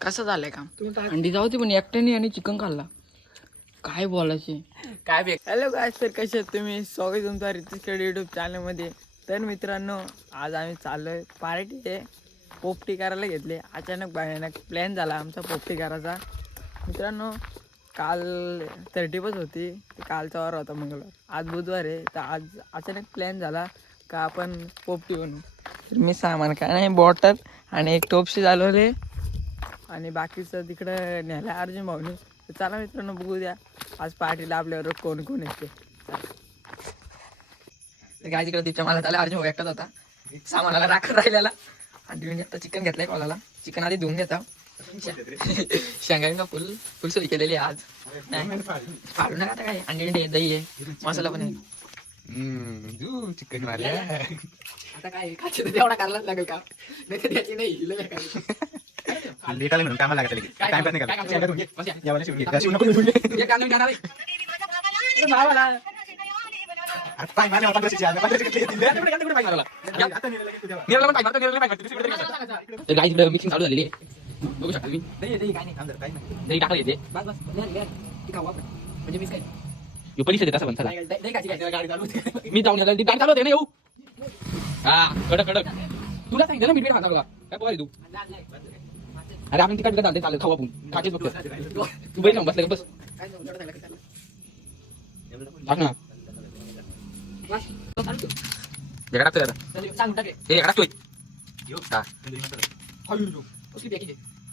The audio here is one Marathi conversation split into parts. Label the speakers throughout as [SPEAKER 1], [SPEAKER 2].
[SPEAKER 1] कसं झालंय काम? अंडी जाऊ पण एकट्याने आणि चिकन खाल्ला. काय बोलायचे? काय बे हॅलो काय सर कसे आहेत तुम्ही? स्वागत तुमचं रितेश युट्यूब चॅनलमध्ये तर मित्रांनो आज आम्ही चाललोय पार्टी आहे पोपटी करायला घेतली. अचानक भयानक प्लॅन झाला आमचा पोपटी करायचा. मित्रांनो काल थर्टी बस होती कालचा वार होता मंगळवार. आज बुधवार आहे. तर आज अचानक प्लॅन झाला का आपण पोपटी बनवू मी सामान काय नाही बॉटल आणि एक टोपशी चालवले. आणि बाकीचं तिकडं न्यायला अर्जुन भाऊनी. तर चला मित्रांनो बघू द्या आज पार्टीला आपल्यावर कोण कोण येते? काय तिकडे तिच्या मला चालला अर्जुन भाऊ एकटाच होता. सामानाला राखत राहिलेला. आणि तुम्ही आता चिकन घेतलंय कॉलाला चिकन आधी धुवून घेता शेंगांगा फुल फुल सोय केलेली आज फाडू नका आता काय अंडी दही आहे मसाला पण आहे
[SPEAKER 2] चिकन वाल्या
[SPEAKER 1] आता काय तर तेवढा करायलाच लागेल का नाही तर त्याची नाही.
[SPEAKER 2] लेट आले म्हणून कामाला.
[SPEAKER 1] काय
[SPEAKER 2] टाइम नाही
[SPEAKER 1] काय
[SPEAKER 2] करायचं.
[SPEAKER 1] काम
[SPEAKER 2] शेंगा धुवून घे.
[SPEAKER 1] बस या.
[SPEAKER 2] जेवायला शिवून घे. का शिवू नको धुवून घे.
[SPEAKER 1] कांदा जाणार आहे. अरे भावाला.
[SPEAKER 2] अरे पाय मारले
[SPEAKER 1] मिक्सिंग चालू झालेली आहे बघू शकता तुम्ही
[SPEAKER 2] दही,
[SPEAKER 1] टाकलं येते. म्हणजे मीच काय यो होती. मी जाऊन गाडी चालू होते ना येऊ हा कडक कडक तुला सांगितलं ना मीठ खाता बघा काय पोहारी तू अरे आपण तिकडे चालते चालेल खाऊ आपण खातेच बघतो तू बैल बसले बस टाक ना एका टाकतोय हे एका टाकतोय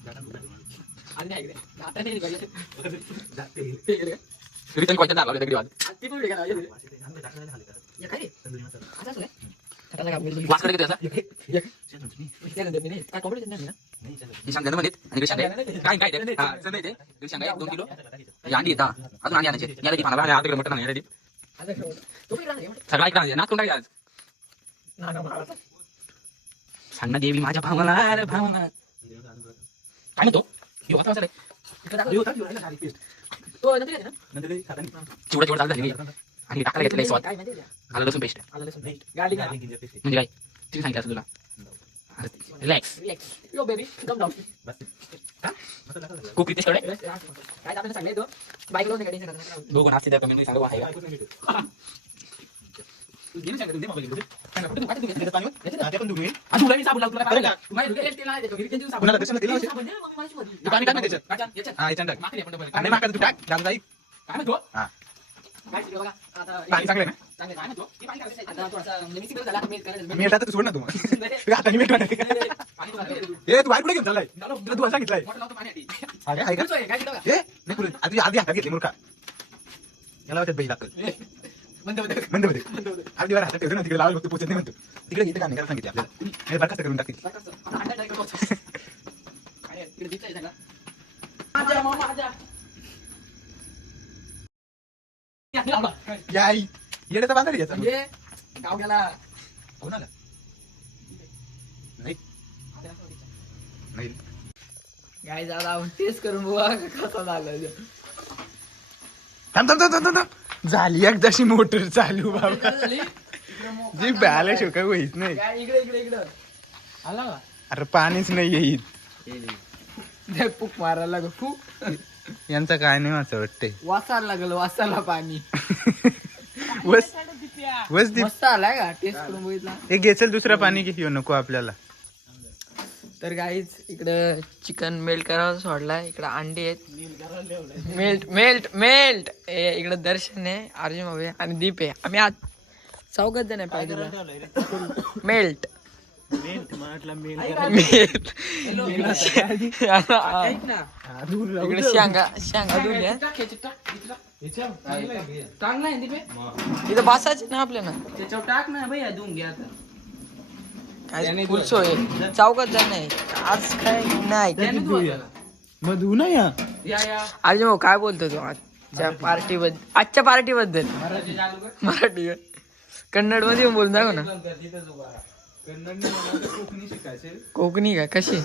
[SPEAKER 1] सांगा काय काय दोन किलो अंडी येता अजून अंडी आणायचे याला ती पानाला आता मटण सगळा इकडे आज सांग ना देवी माझ्या भावना भावना. काय म्हणतो यो आता
[SPEAKER 2] नाही.
[SPEAKER 1] चिवडा चिवडा झाली आणि टाकायला घेतलं स्वाद आलं लसूण पेस्ट
[SPEAKER 2] गाडी गाडी.
[SPEAKER 1] म्हणजे काय तुम्ही सांगितलं असं तुला रिलॅक्स
[SPEAKER 2] बस.
[SPEAKER 1] खूप रितेशकडे
[SPEAKER 3] बाईक
[SPEAKER 1] दोघं हात सिद्धा कमी सांगा आहे का
[SPEAKER 2] बायकोचं मीठ होतं. तू घे ना शेंगा, तू दे मोबाईल इकडे. शेंगा कुठे तू? त्याच्यात पाणी होतं? हा, ते पण धुवून पाणी चांगलं ना? आता सोड ना तू ए, तू बाहेर कुठे घेऊन चाललाय? तुला तू सांगितलंय अरे, ए, नाही आधी आधी हातात घेतली मूर्खा याला वाटत बाई लागतं बंदमध्ये आधी वर हातात ठेवतो ना तिकडे लावायला फक्त पोचत नाही म्हणतो. तिकडे इथं का नाही? सांगितलं. आपल्याला हे बरखास्त करून टाकतील. याई येण्याचा बांधर याचा?
[SPEAKER 1] गाव गेला.
[SPEAKER 2] कोणाला नाही. नाही.
[SPEAKER 1] काय झाला टेस्ट करून बघा कसा झालं.
[SPEAKER 2] थांब थांब थांब थांब थांब. झाली एकदाशी मोटर चालू बाबा. जी बॅले शो काय होईत नाही. अरे पाणीच नाही येईल
[SPEAKER 1] फूक मारायला लागल फूक
[SPEAKER 2] यांचं काय नाही असं वाटतंय.
[SPEAKER 1] वासायला लागल वासायला पाणी.
[SPEAKER 2] वस वस दीप
[SPEAKER 1] मस्त आलाय का? टेस्ट करून बघितला.
[SPEAKER 2] हे घेचल दुसरं पाणी घेऊ नको आपल्याला.
[SPEAKER 1] तर गाईच इकडं चिकन मेल्ट करायला सोडलाय. इकडं अंडी आहेत. मेल्ट मेल्ट मेल्ट इकडं दर्शन आहे अर्जुन भाऊ आहे आणि दीप आहे. आम्ही आज चौघत जण आहे पाहिजे मेल्ट मेल्ट इकडे शेंगा शेंगा धुल्या इथं बसायचे ना आपल्या ना
[SPEAKER 3] त्याच्यावर टाक ना भैया धुवून घ्या आता.
[SPEAKER 1] काय फुल सोय. चौघत जण आहे. आज काय नाही
[SPEAKER 4] मधू ना या.
[SPEAKER 3] या या.
[SPEAKER 1] अर्जुन भाऊ काय बोलतो तू आजच्या पार्टी बद्दल आजच्या पार्टी बद्दल
[SPEAKER 3] मराठी चालू कर.
[SPEAKER 1] मराठी. कन्नडमध्ये येऊन बोलून दाखव ना.
[SPEAKER 4] कोकणी शिकायचे.
[SPEAKER 1] कोकणी का? कशी?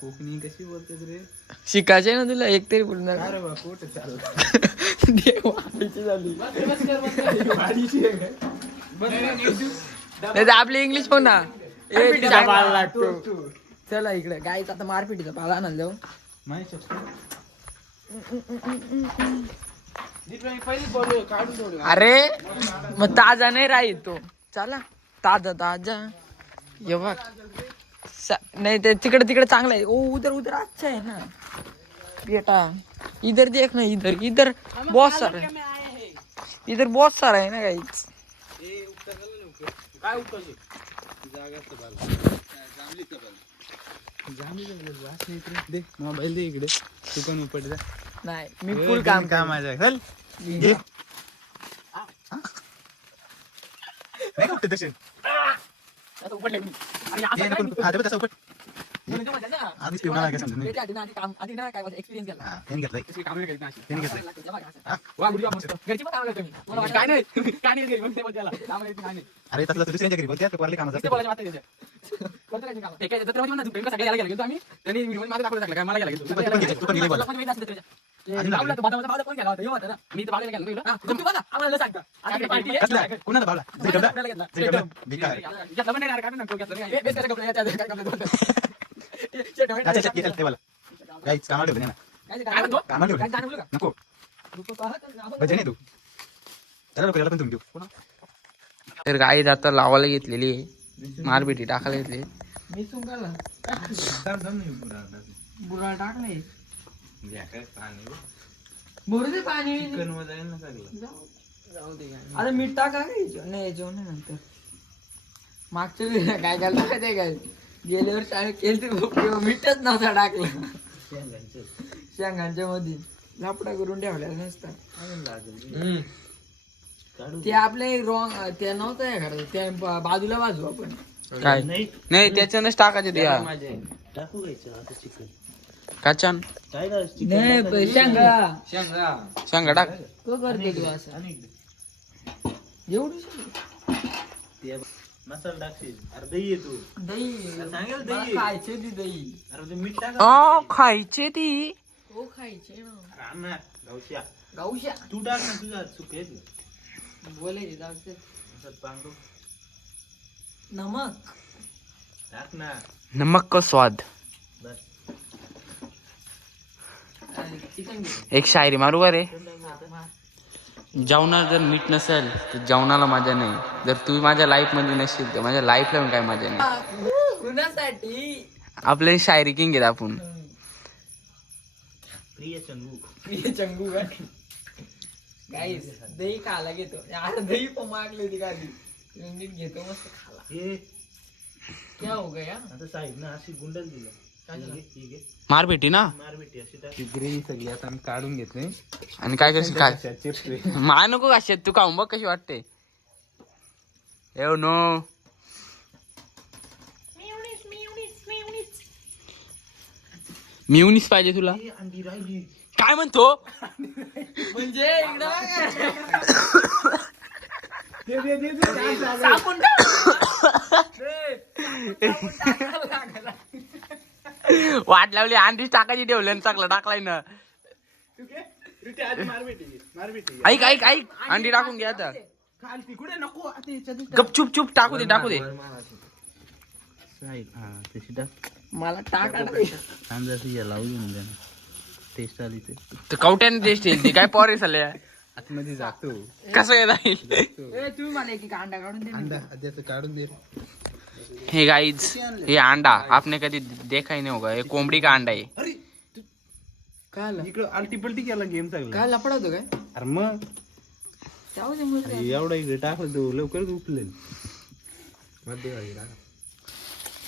[SPEAKER 4] कोकणी कशी बोलते रे?
[SPEAKER 1] शिकायचे ना तुला एक तरी बोलून दाखव.
[SPEAKER 4] अरे कुठे चालला?
[SPEAKER 1] झाली. नाही तर आपली इंग्लिश पण ना. लागतो चला इकडे. गायचा आता मारपिटीचा पाला आणायला जाऊ. अरे मग ताजा नाही राहील तो. चला. ताजा ताजा. ये बघ. नाही ते तिकडे तिकडे चांगला आहे. ओ उधर उधर अच्छा है ना. बेटा. इधर देख ना इधर इधर. बहुत सारा है? इधर बहुत सारा है ना गाइस
[SPEAKER 2] दे मोबाईल दे इकडे. तू पण उपट जा.
[SPEAKER 1] नाही मी फुल काम
[SPEAKER 2] काम माझ्या चल.
[SPEAKER 5] नाही का उपटत तसे? हे नको, हा, ते बघ तसं उपट. आधीच पिऊन आला का समजून नाही.
[SPEAKER 1] एक्सपिरियन्स
[SPEAKER 5] हा, त्याने घेतलंय. त्याने घेतलंय. अरे तसलं दुसऱ्यांच्या घरी बोलते पोराला. कसला? कुणाला भावला? बेकार. गाईच, कामाला ठेवलं ना. कामाला ठेवलं. नको. भजन आहे तू. चला पण तुम्ही
[SPEAKER 1] तर गाई आता लावायला घेतलेली आहे. मारपिटी टाकायला घेतली मी. बुरा टाकले दे पाणी. दे आता मीठ टाका नाही जेवण नंतर मागच्या काय करता काय ते काय गेल्या वर्षी आम्ही केली मीठच नव्हता टाकला. शेंगांच्या मध्ये लापडा करून ठेवल्या नसता ते आपले रॉंग ते नव्हतं हे करायचं ते बा- बाजूला बाजू आपण.
[SPEAKER 6] काय? नाही. त्याच्यानंच टाकायचे ते.
[SPEAKER 2] टाकू घ्यायचं आता चिकन.
[SPEAKER 6] काचान
[SPEAKER 2] काय ना
[SPEAKER 1] नाही पण शेंगा.
[SPEAKER 6] सांगा टाक.
[SPEAKER 1] तो करते तू असं. एवढं
[SPEAKER 2] ते मसाला टाकशील? अरे दही आहे तू.
[SPEAKER 1] दही.
[SPEAKER 2] सांगेल दही.
[SPEAKER 1] खायचे ती दही.
[SPEAKER 2] अरे ते मीठ टाक.
[SPEAKER 6] अ खायचे ती.
[SPEAKER 1] हो खायचे ना.
[SPEAKER 2] गावश्या तू टाक ना तुझा चुक आहे
[SPEAKER 1] बोलायचे जाऊ.
[SPEAKER 2] पांडू
[SPEAKER 1] नमक.
[SPEAKER 2] टाक ना.
[SPEAKER 6] नमक का स्वाद?
[SPEAKER 2] बस.
[SPEAKER 1] चिकन
[SPEAKER 6] एक शायरी मारू का रे? जेवणात जर मीठ नसेल तर जेवणाला मजा नाही. जर तू माझ्या लाईफमध्ये नसेल तर माझ्या लाईफला पण काय मजा नाही.
[SPEAKER 1] कुणासाठी?
[SPEAKER 6] आपल्या शायरी किंग घेत आपण.
[SPEAKER 2] प्रिय चंगू.
[SPEAKER 1] प्रिय चंगू काय दही खायला घेतो. यार दही पण मागली होती का नीट घेतो मस्त खाला
[SPEAKER 2] हे.
[SPEAKER 1] क्या हो गया?
[SPEAKER 2] आता साईड ना अशी गुंडल दिलं.
[SPEAKER 6] मार भेटी ना?
[SPEAKER 2] ग्रेव्ही सगळी आता आम्ही काढून घेतली.
[SPEAKER 6] आणि काय करशील काय? मा नको का तू खाऊन बघ कशी वाटते. एव नो. मिवनीच पाहिजे तुला. काय म्हणतो?
[SPEAKER 1] म्हणजे
[SPEAKER 6] वाट लावली अंडीच टाकायची ठेवली चाकला टाकलाय ना. ऐक ऐक ऐक. अंडी टाकून घ्या आता.
[SPEAKER 2] खाल तिकडे नको. आता याच्यात
[SPEAKER 6] गप चुप चुप. टाकू दे टाकू दे.
[SPEAKER 1] मला टाका
[SPEAKER 2] टेस्ट आली ते.
[SPEAKER 6] कवट्याने टेस्ट येईल. ती काय पोरे झाले
[SPEAKER 2] आतमध्ये जातो.
[SPEAKER 6] कसं काय जाईल
[SPEAKER 1] तुम्ही मला एक अंडा काढून दे
[SPEAKER 2] काढून दे.
[SPEAKER 6] हे गाईज ये अंडा. आपने कधी देखा ही नहीं होगा. ये कोंबडी का अंडा है
[SPEAKER 1] काय?
[SPEAKER 2] इकडं केला गेम
[SPEAKER 1] लपडा होतो काय?
[SPEAKER 2] अरे मग.
[SPEAKER 1] जाऊ दे मग
[SPEAKER 2] अरे एवढा इकडे टाकलं तू लवकरच उपलेल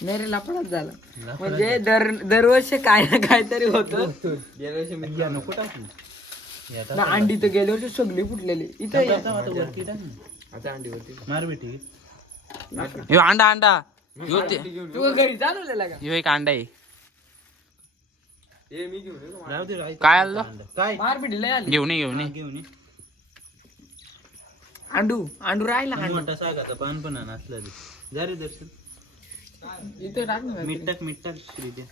[SPEAKER 1] नाही रे लपडाच झाला. म्हणजे दर दरवर्षी काय ना काहीतरी होतं.
[SPEAKER 2] या नको टाकू.
[SPEAKER 1] ना अंडी तर गेल्या वर्षी सगळी फुटलेली. इथं ये.
[SPEAKER 2] मार बेटी.
[SPEAKER 6] यो अंडा अंडा. यो ते.
[SPEAKER 1] तू घरी का?
[SPEAKER 6] एक अंडा आहे.
[SPEAKER 2] राहू दे राहू दे.
[SPEAKER 6] काय आलं?
[SPEAKER 2] काय?
[SPEAKER 1] मार पिढीला आली.
[SPEAKER 6] घेऊन ये घेऊन ये.
[SPEAKER 2] घेऊन ये.
[SPEAKER 1] अंडू अंडू राहिला
[SPEAKER 2] मोठा सागाचा पान पण आण असला ते. जा रे दर्शन.
[SPEAKER 1] इथं टाक ना
[SPEAKER 2] मीठ टाक मीठ टाक श्रीद्या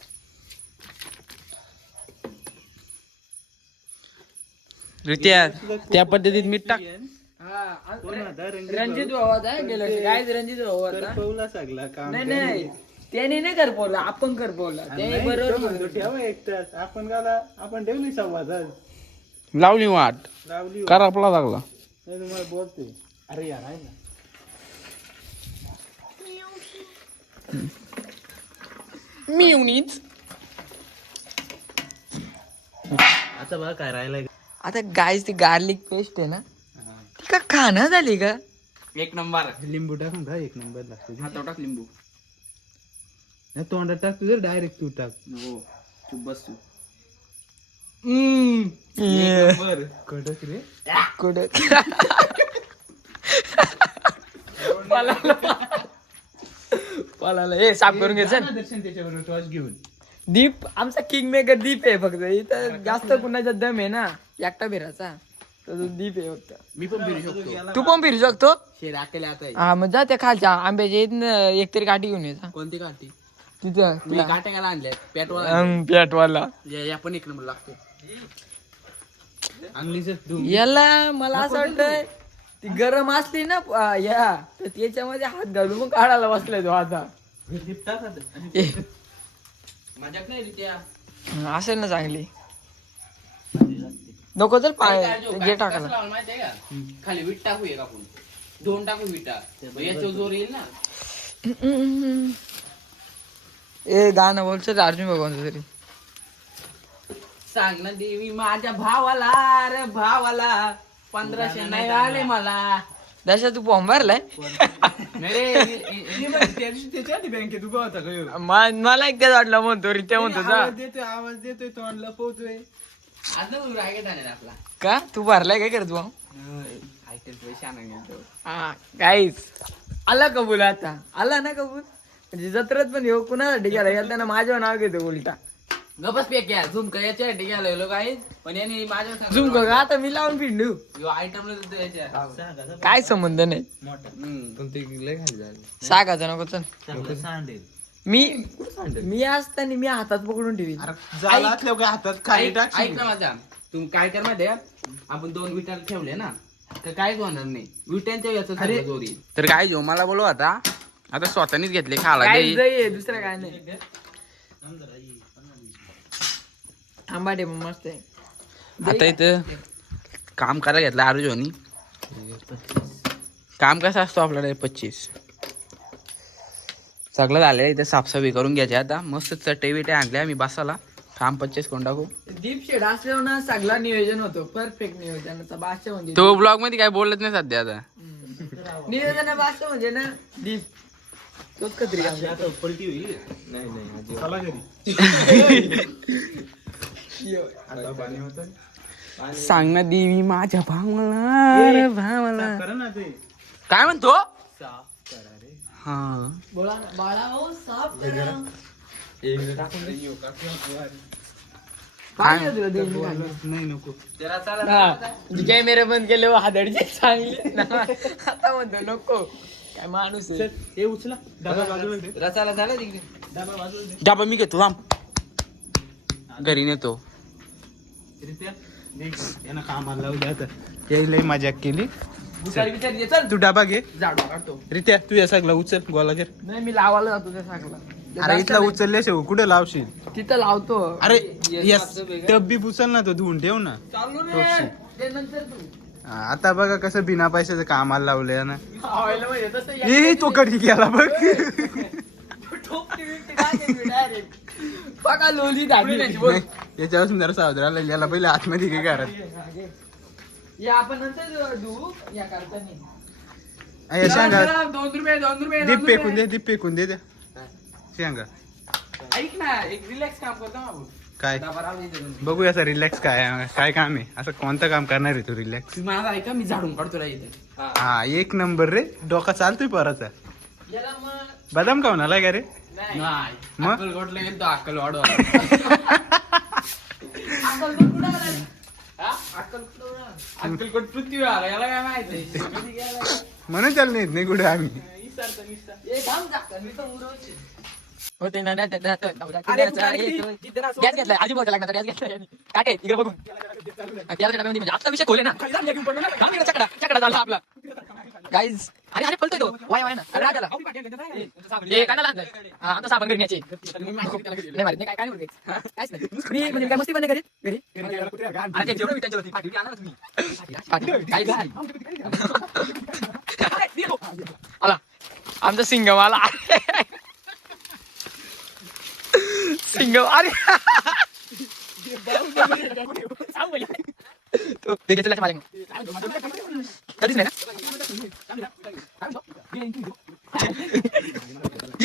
[SPEAKER 6] रित्या त्या पद्धतीत मीठ टाक.
[SPEAKER 1] हा, रणजित भाऊ? होता गेलो काय रणजित भाऊ होता.
[SPEAKER 2] पवला सगला काम
[SPEAKER 1] नाही नाही. त्याने नाही कर बोलला आपण कर बोलला ते
[SPEAKER 2] नाही, तो
[SPEAKER 1] बरोबर
[SPEAKER 2] म्हणतो. ठेवा एक तास आपण गाला आपण ठेवली संवाद.
[SPEAKER 6] लावली वाट.
[SPEAKER 2] लावली
[SPEAKER 6] करा आपला लागला.
[SPEAKER 2] नाही तुम्हाला बोलते. अरे यार आहे ना.
[SPEAKER 1] मिवणीच
[SPEAKER 2] आता बघा काय राहिलाय.
[SPEAKER 1] आता गायच ती गार्लिक पेस्ट आहे ना का खाणं झाली का
[SPEAKER 6] एक नंबर.
[SPEAKER 2] लिंबू टाकून खा एक नंबर लागतो.
[SPEAKER 6] हात टाक लिंबू.
[SPEAKER 2] नाही, तोंडात टाक तुझं डायरेक्ट तू टाक.
[SPEAKER 6] हो चुप बस तू.
[SPEAKER 2] कडक रे.
[SPEAKER 1] कुठं पळाला. ए साफ करून घ्यायचं
[SPEAKER 2] दर्शन त्याच्याबरोबर घेऊन.
[SPEAKER 1] दीप आमचा किंग मेकर दीप आहे फक्त. इथं जास्त कुणाचा दम आहे ना एकटा फिरायचा. आहे
[SPEAKER 6] मी पण फिरू शकतो.
[SPEAKER 1] तू पण फिरू शकतो?
[SPEAKER 6] शेर आकेले आता आहे.
[SPEAKER 1] हा मग जा त्या खालच्या. आंब्याच्या इथनं एक तरी काठी घेऊन येता
[SPEAKER 6] कोणती काठी
[SPEAKER 1] तिथं
[SPEAKER 6] मी काट्या घाला आणल्या पेटवाला
[SPEAKER 1] अं, पेटवाला
[SPEAKER 6] या या पण एक नंबर लागतो.
[SPEAKER 2] अंगलीच
[SPEAKER 1] याला मला असं वाटतंय ती गरम असली ना अं, या तर त्याच्यामध्ये हात घालून मग काढायला बसलाय तो आता.
[SPEAKER 6] मजाक नाही
[SPEAKER 1] असेल ना चांगली. नको तर पाय जे टाकायला.
[SPEAKER 6] माहितीये का? खाली वीट टाकू एक आपण. दोन टाकू विटा. याच्यावर जोर येईल ना?
[SPEAKER 1] ए गाणं बोलचं अर्जुन भगवान तरी.
[SPEAKER 6] सांग ना देवी माझ्या भावाला रे भावाला. पंधराशे नाही आले मला.
[SPEAKER 1] दशा तू फॉर्म भरलाय?
[SPEAKER 2] बँकेत उभा होता
[SPEAKER 1] मला एकदा वाटलं म्हणतो रित्या म्हणतो
[SPEAKER 2] आवाज देतोय आवाज देतोय तोंड लपवतोय.
[SPEAKER 1] का तू भरलाय काय करत हा काहीच आला कबूल आता. आला ना कबूल? म्हणजे जत्रेत पण येऊ कुणासाठी गेला? गेला त्यानं माझ्यावर नाव घेतो उलटा.
[SPEAKER 6] गपस पे क्या? झुम का याच्या गेलो गेलो काय पण यांनी माझ्या
[SPEAKER 1] झुम का? आता मी लावून पिंडू.
[SPEAKER 6] आयटम याच्या.
[SPEAKER 1] काय संबंध नाही.
[SPEAKER 6] हम्म.
[SPEAKER 2] पण ते लय खाली झालं.
[SPEAKER 1] सागाचा नको चल. मी मी असताना मी हातात पकडून ठेवी
[SPEAKER 2] झाला असल्यावर काय हातात खाली
[SPEAKER 6] ऐक
[SPEAKER 2] टाकशील?
[SPEAKER 6] ऐक ना माझा तुम्ही काय कर माहिती आपण दोन विटा ठेवले ना तर काहीच होणार नाही. विटांच्या याचं जोर. तर काय घेऊ? मला बोलव आता. आता स्वतःनीच घेतले खाला
[SPEAKER 1] काय आहे, दुसरं काय नाही. आंबाटे पण मस्त आहे.
[SPEAKER 6] आता इथं काम करायला घेतलं अर्जुनी काम कसं असतो आपल्याकडे पच्चीस? सगळं झालं इथे साफसफाई करून घ्यायची आता. मस्त चटई बिटे आणल्या आम्ही बसाला काम पच्चीस करून टाकू
[SPEAKER 1] दीप शेड असल्यावर ना सगळा नियोजन होतो. परफेक्ट नियोजनाचा भाषा म्हणजे
[SPEAKER 6] तो ब्लॉगमध्ये काय बोलत नाही सध्या आता.
[SPEAKER 1] नियोजन भाषा म्हणजे ना दीप. तोच कत्री काम
[SPEAKER 2] पलटी होईल. नाही नाही चला घरी. आता पाणी होतं.
[SPEAKER 6] सांग ना देवी माझ्या भावाला रे भावाला.
[SPEAKER 2] करा ना ते.
[SPEAKER 6] काय म्हणतो? हा.
[SPEAKER 1] बोला ना बाळा हो साफ करा. काय नाही तुला देऊन मी घालून.
[SPEAKER 2] नाही नको.
[SPEAKER 1] कॅमेरे बंद केले हो, हादडचे चांगले ना. आता म्हणतो नको. काय माणूस आहे.
[SPEAKER 2] हे उचला. डबा बाजूला दे
[SPEAKER 6] रसाला झाला तिकडे.
[SPEAKER 2] डबा बाजूला दे
[SPEAKER 6] डबा मी घेतो थांब. घरी नेतो.
[SPEAKER 2] रित्या दे यांना कामाला लावलं आता. लय मजाक केली.
[SPEAKER 1] भुसारी चल.
[SPEAKER 2] तू डबा घे.
[SPEAKER 1] झाडू काढतो.
[SPEAKER 2] रित्या तू या सगळा उचल गोला कर
[SPEAKER 1] नाही मी लावायला जातो त्या साखला
[SPEAKER 2] अरे इथला उचलल्याशिवाय कुठे लावशील?
[SPEAKER 1] तिथं लावतो.
[SPEAKER 2] अरे यस टब बी उचल ना तो धुवून ठेव ना.
[SPEAKER 1] चालू रे. ते नंतर तू.
[SPEAKER 2] हा, आता बघा कसं बिना पैशाचं कामाला लावलंय ना ए तो कधी गेला बघ.
[SPEAKER 1] बघा लोली
[SPEAKER 2] याच्यापासून जरा सावधान याला पहिले आतमध्ये घे घरात.
[SPEAKER 1] या आपण नंतर
[SPEAKER 2] शेंगा
[SPEAKER 1] दोन रुपये दोन रुपये
[SPEAKER 2] दीप
[SPEAKER 1] दोन
[SPEAKER 2] फेकून
[SPEAKER 1] रुपये.
[SPEAKER 2] दे दीप फेकून दे त्या शेंगा
[SPEAKER 1] ऐक ना एक रिलॅक्स काम करतो ना आपण.
[SPEAKER 2] काय?
[SPEAKER 1] डबा राहू दे इथे.
[SPEAKER 2] बघू याचा रिलॅक्स काय आहे, काय काम आहे. असं कोणतं काम करणार आहे तू रिलॅक्स
[SPEAKER 6] तुम्ही माझा ऐका मी झाडून काढतो रा इथे.
[SPEAKER 2] हा. एक नंबर रे. डोका चालतोय पराचा.
[SPEAKER 1] याला मग
[SPEAKER 2] बदाम खाऊन आलाय का रे?
[SPEAKER 1] नाही.
[SPEAKER 6] नाही
[SPEAKER 2] मग?
[SPEAKER 6] गेलो अक्कल वाढवा
[SPEAKER 1] अक्कलकोट कुठं
[SPEAKER 6] पृथ्वी आला? याला काय माहिती?
[SPEAKER 2] म्हणून चाल नाही कुठे आम्ही.
[SPEAKER 1] ए, थांब गॅस घेतलाय आधी बघा लागणार गॅस घेतलाय. काय काय इकडे बघून. म्हणजे आता विषय खोले ना. चकडा चकडा झाला आपला. गाईज अरे अरे पळतोय तो. वाय वाय ना. अरे राजाला. कानाला हा आता साबण घेण्याचे नाही मारित. नाही काय काय नाही बोलत. काहीच नाही. मी म्हणजे काय मस्ती पण नाही करीत? घरी? अरे ते जेवढं विटायचं होती पाठी आणा ना तुम्ही. पाठी काय घाल आला. आमचा सिंगम आला. सिंगम अरे तो ते कधीच नाही ना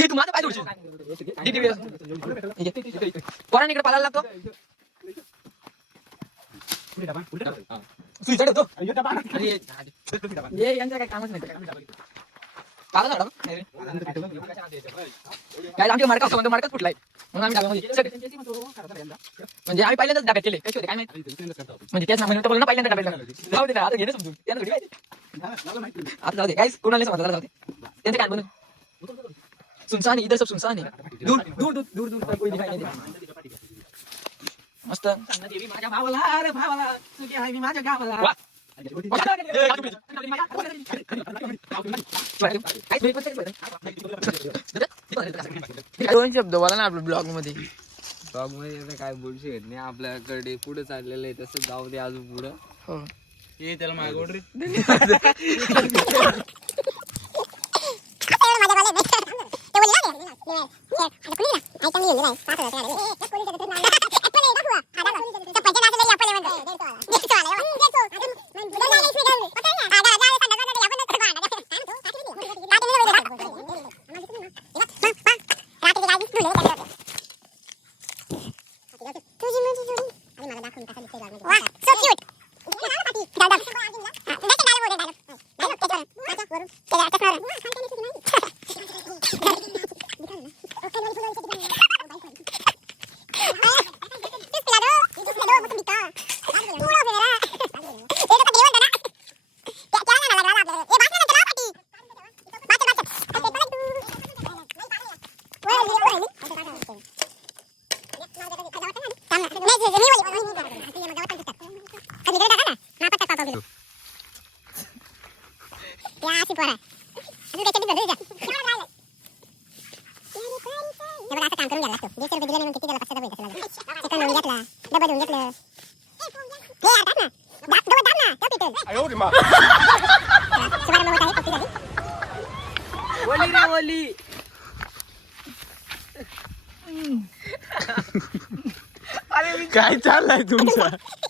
[SPEAKER 1] तू माझा पोरांनी इकडे पालायला लागतो सुई चढवतो अरे ये यांचं काय कामच नाही काय आमच्या मार्का म्हणतो मार्काच फुटलाय. म्हणून आम्ही डाब्यामध्ये सगळे- म्हणजे आम्ही पहिल्यांदाच डाब्यात केले. कशी होते काय माहिती? म्हणजे त्याच म्हणून बोललो ना पहिल्यांदा डाब्यात लागलो. जाऊ दे ना आता घेणं समजून. त्यांना थोडी माहिती. आता जाऊ दे काय कोणाला नाही समजलं जाऊ दे. त्यांचं काय बनून सुनसान है इधर सब सुनसान है दूर दूर दूर दूर दूर कोई दिखाई नहीं देता. मस्त.
[SPEAKER 3] माझ्या भावाला अरे भावाला. तुझी आहे मी माझ्या गावाला.
[SPEAKER 1] वा. दोन शब्द बोला ना आपल्या
[SPEAKER 6] ब्लॉगमध्ये. ब्लॉगमध्ये काय बोलू शकत नाही आपल्याकडे पुढे चाललेलं आहे तसं जाऊ दे अजून पुढं.
[SPEAKER 1] हो.
[SPEAKER 4] ये त्याला मागवड रे.
[SPEAKER 1] que de artes.
[SPEAKER 4] काय चाललंय तुमचं?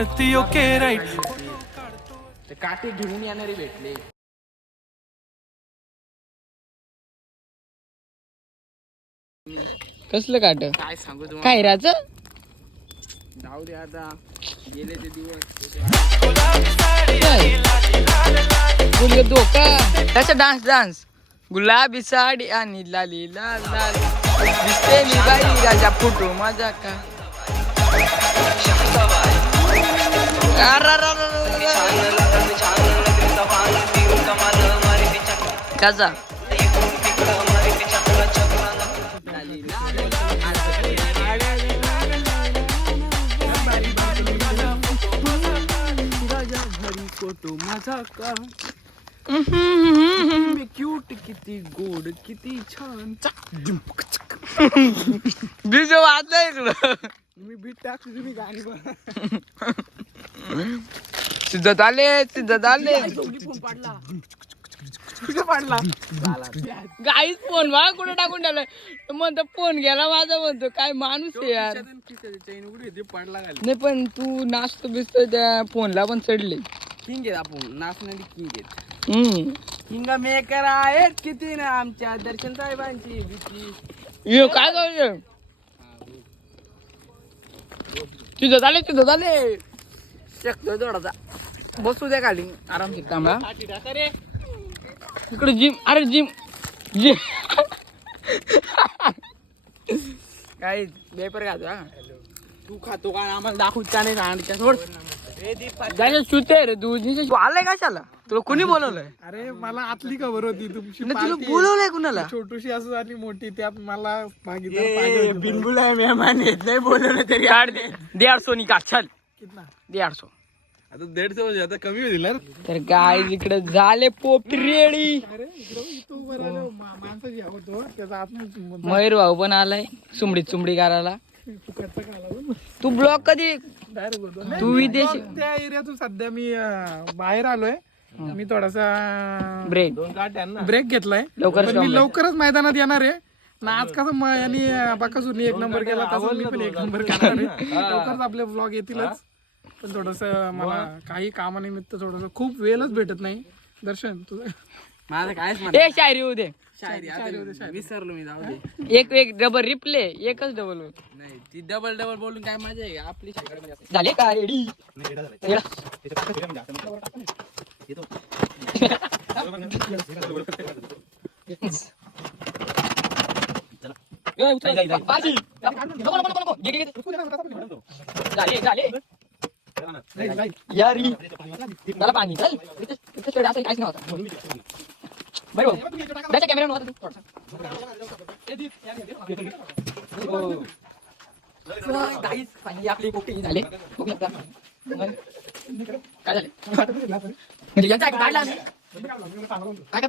[SPEAKER 7] मानवरती ओके राईट
[SPEAKER 6] ते काठी घेऊन येणारे भेटले.
[SPEAKER 1] कसलं काट?
[SPEAKER 6] काय सांगू तुम्हाला?
[SPEAKER 1] काय राज?
[SPEAKER 6] जाऊ दे आता. गेले ते दिवस.
[SPEAKER 1] गुल धोका त्याचा डान्स डान्स गुलाबी साडी आणि लाली लाल लाल. दिसते मी बाई राजा फोटो माझा का कसा
[SPEAKER 8] फोटो माझा का क्यूट किती गोड किती छान
[SPEAKER 1] बीज वाजलं इकडं
[SPEAKER 8] मी बीट टाकतो तुम्ही गाणी बघा.
[SPEAKER 1] सिद्धत आले सिद्धत आले. गाईच फोन वा कुठे टाकून ठेवलाय. म्हणतो फोन गेला माझा म्हणतो काय माणूस आहे यार. नाही पण तू नाचतो बिसतो त्या फोनला पण चढले.
[SPEAKER 8] किंग आहेत आपण नाचणारी किंग आहेत.
[SPEAKER 1] हम्म.
[SPEAKER 8] किंग मेकर आहेत किती ना आमच्या दर्शन साहेबांची भीती.
[SPEAKER 1] ये काय करायचं तिथं झाले तिथं झाले. शकतो थोडासा बसू द्या खाली आराम थांबा. इकडे जिम अरे जिम. जिम. काय पेपर खातो हा?
[SPEAKER 8] तू खातो का? आम्हाला दाखवू का नाही सोड.
[SPEAKER 1] जायचं सुते रे तू तू आलाय कशाला? तुला कोणी बोलवलंय?
[SPEAKER 8] अरे मला आतली खबर होती तुमची
[SPEAKER 1] नाही, तुला बोलवलंय कुणाला?
[SPEAKER 8] छोटूशी असं आणि मोठी त्यात मला मागितलं बिनबुल आहे मेहमान येत नाही बोलवलं तरी
[SPEAKER 1] काढ दे दीड सोनी का? चल.
[SPEAKER 8] कितना?
[SPEAKER 1] दीड सो
[SPEAKER 8] आता दीडशे म्हणजे आता कमी होईल ना
[SPEAKER 1] तर काय इकडे झाले पोपटी रेडी
[SPEAKER 8] अरे इकडं तू बरं माणसाची आवडतो त्याचा आत्म
[SPEAKER 1] मयूर भाऊ पण आलाय सुमडी चुमडी करायला तू ब्लॉक कधी? तू विदेश
[SPEAKER 8] त्या एरियातून सध्या मी अं, बाहेर आलोय. मी थोडासा
[SPEAKER 1] ब्रेक
[SPEAKER 8] ब्रेक घेतलाय.
[SPEAKER 1] लवकर
[SPEAKER 8] पण मी लवकरच मैदानात येणार आहे. ना आज कसं म- यांनी बाकासूरनी एक नंबर केला तसं मी पण एक नंबर केला लवकरच आपले ब्लॉग येतीलच. पण थोडस मला काही कामानिमित्त थोडस खूप वेळच भेटत नाही. दर्शन तुझं
[SPEAKER 6] माझं
[SPEAKER 1] शायरी होऊ दे
[SPEAKER 6] विसरलो मी जाऊ दे.
[SPEAKER 1] एक एक डबल रिप्ले एकच डबल
[SPEAKER 6] नाही ती डबल डबल बोलून काय मजा आहे? का आपली
[SPEAKER 1] झाले का रेडी झाले झाले. यारी त्याला पाणी चल. इथे शेड असं काहीच नव्हतं. बरोबर. त्याच्या कॅमेरा नव्हता गाईस आपली पोटी झाले. काय झाले? म्हणजे यांचा काय काय काय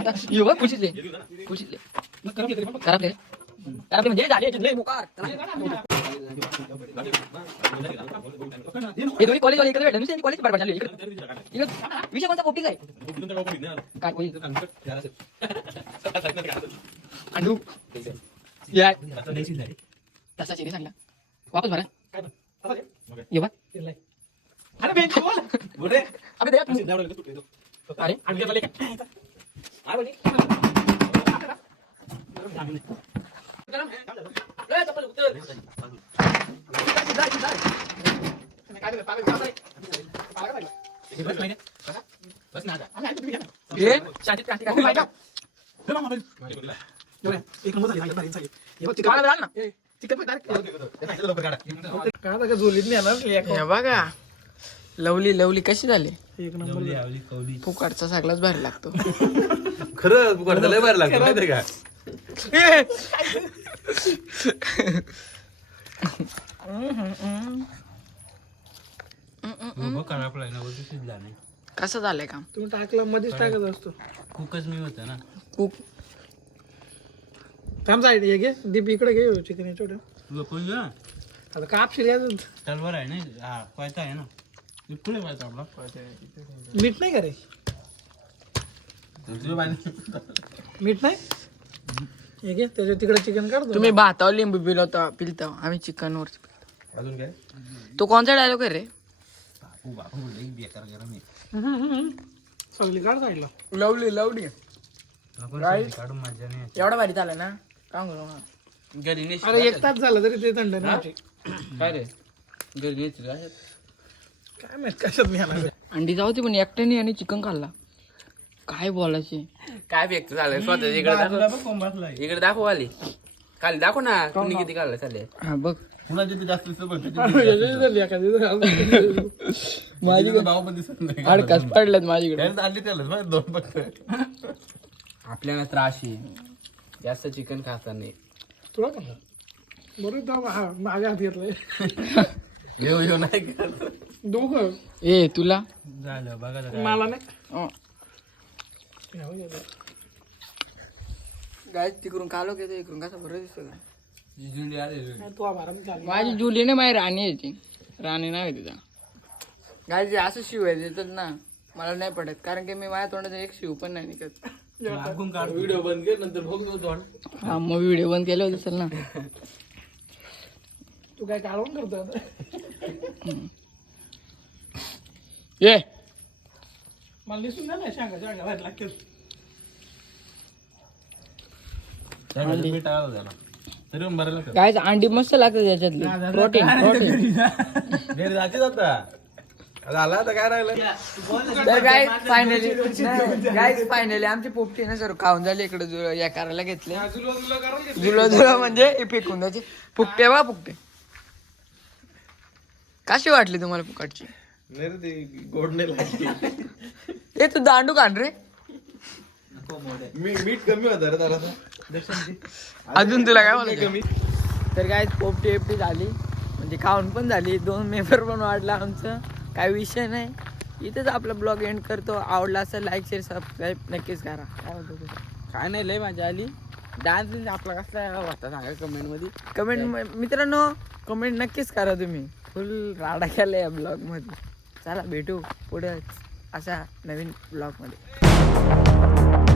[SPEAKER 1] आता येऊ बघ खुशीतले खुशीतले खराब खराब म्हणजे झाले लय मुकार. हे दोन्ही कॉलेज वाले एकत्र भेटले नुसते कॉलेज पाठ झाले इकडे. इकडे. विषय कोणता? पोटीच आहे. काय होईल अंडू. या. तसा चिरी सांगला. वापस भरा. ये बा अरे बेंच बोल तू. अरे
[SPEAKER 8] एक
[SPEAKER 1] बघा लवली लवली कशी झाली?
[SPEAKER 8] एक नंबर
[SPEAKER 1] फुकाटचा सगळाच भारी लागतो.
[SPEAKER 2] खरं बुकडं लय भारी लागतं माहितीये का?
[SPEAKER 1] कसं झालंय काम?
[SPEAKER 8] तुम्ही टाकला मध्येच टाकत असतो.
[SPEAKER 6] खूपच मी होतं ना.
[SPEAKER 1] खूप
[SPEAKER 8] थांब साईड हे घे. दीप इकडे घे चिकन छोट.
[SPEAKER 6] लोकं
[SPEAKER 8] आता कापशील.
[SPEAKER 6] तलवार आहे ना हा पायता आहे ना. पुढे आपला.
[SPEAKER 8] मीठ नाही का रे? मीठ नाही? हे घे त्याच्या तिकडे चिकन काढतो
[SPEAKER 1] तुम्ही भातावर लिंबू पिलवता पिलता. आम्ही चिकन वर
[SPEAKER 2] अजून काय?
[SPEAKER 1] तो कोणता डायलॉग आहे रे?
[SPEAKER 4] सगळी काढ साईडला.
[SPEAKER 1] Lovely lovely. एवढा भारी चालला ना? काय?
[SPEAKER 6] घरी
[SPEAKER 4] अरे एक तास झाला तरी ते थंड नाही
[SPEAKER 6] काय रे? घरी?
[SPEAKER 4] काय माहीत कशात नाही आला
[SPEAKER 1] अंडी जाऊ दे पण एकट्याने आणि चिकन खाल्ला. काय बोलायचे?
[SPEAKER 6] काय व्यक्त झालं स्वतः इकडे दाखव. इकडे दाखव आली खाली दाखव ना कुणी किती काढलं चालेल
[SPEAKER 1] हा बघ. अडकाच पडल्यात माझ्याकडे
[SPEAKER 6] आपल्याला त्रास आहे. जास्त चिकन खाता नाही
[SPEAKER 4] तुला का बरोबर हा माझ्या हात घेतलंय. दोघं?
[SPEAKER 1] ए तुला?
[SPEAKER 4] मला नाही.
[SPEAKER 1] अं. गाय तिकडून कालो घेतो इकडून कसा बरं दिसतो का?
[SPEAKER 4] नाही, तू आभार चालू
[SPEAKER 1] माझी जुलीने माझी राणी यायची राणी नाही तिचा. गाय जे असं शिव आहे देतात ना मला नाही पडत कारण की मी माझ्या तोंडात एक शिव पण नाही निघत.
[SPEAKER 6] व्हिडिओ बंद कर नंतर बघ तोंड.
[SPEAKER 1] हा मग व्हिडिओ बंद केला दिसेल ना.
[SPEAKER 4] तू काय काढून करतो आता?
[SPEAKER 1] ये।
[SPEAKER 4] मला दिसून नाही ना शांगा शांगा व्हायला लागते.
[SPEAKER 1] काय अंडी मस्त लागतात त्याच्यातली प्रोटीन प्रोटीन तर काय फायनली काय फायनली आमची पोपटी ना सर खाऊन झाली इकडे जुळ या करायला घेतले. जुळ जुळ म्हणजे हे फेकून द्यायचे. फुकटे वा फुकटे कशी वाटली तुम्हाला फुकटची? ए तू दांडू काढ रे.
[SPEAKER 2] मीठ कमी होतं रे
[SPEAKER 1] अजून तुला काय बोलायचं? तर काय पोपटी एपटी झाली. म्हणजे खाऊन पण झाली. दोन मेंबर पण वाढला आमचं. काय विषय नाही. इथेच आपला ब्लॉग एंड करतो. आवडला असेल लाईक शेअर सबस्क्राईब नक्कीच करा. काय बोलतो तू?
[SPEAKER 6] काय नाही लय मजा आली. डान्स आपला कसला होता सांगा कमेंटमध्ये?
[SPEAKER 1] कमेंट मित्रांनो कमेंट नक्कीच करा तुम्ही. फुल राडा केला या ब्लॉगमध्ये चला भेटू पुढे अशा नवीन ब्लॉगमध्ये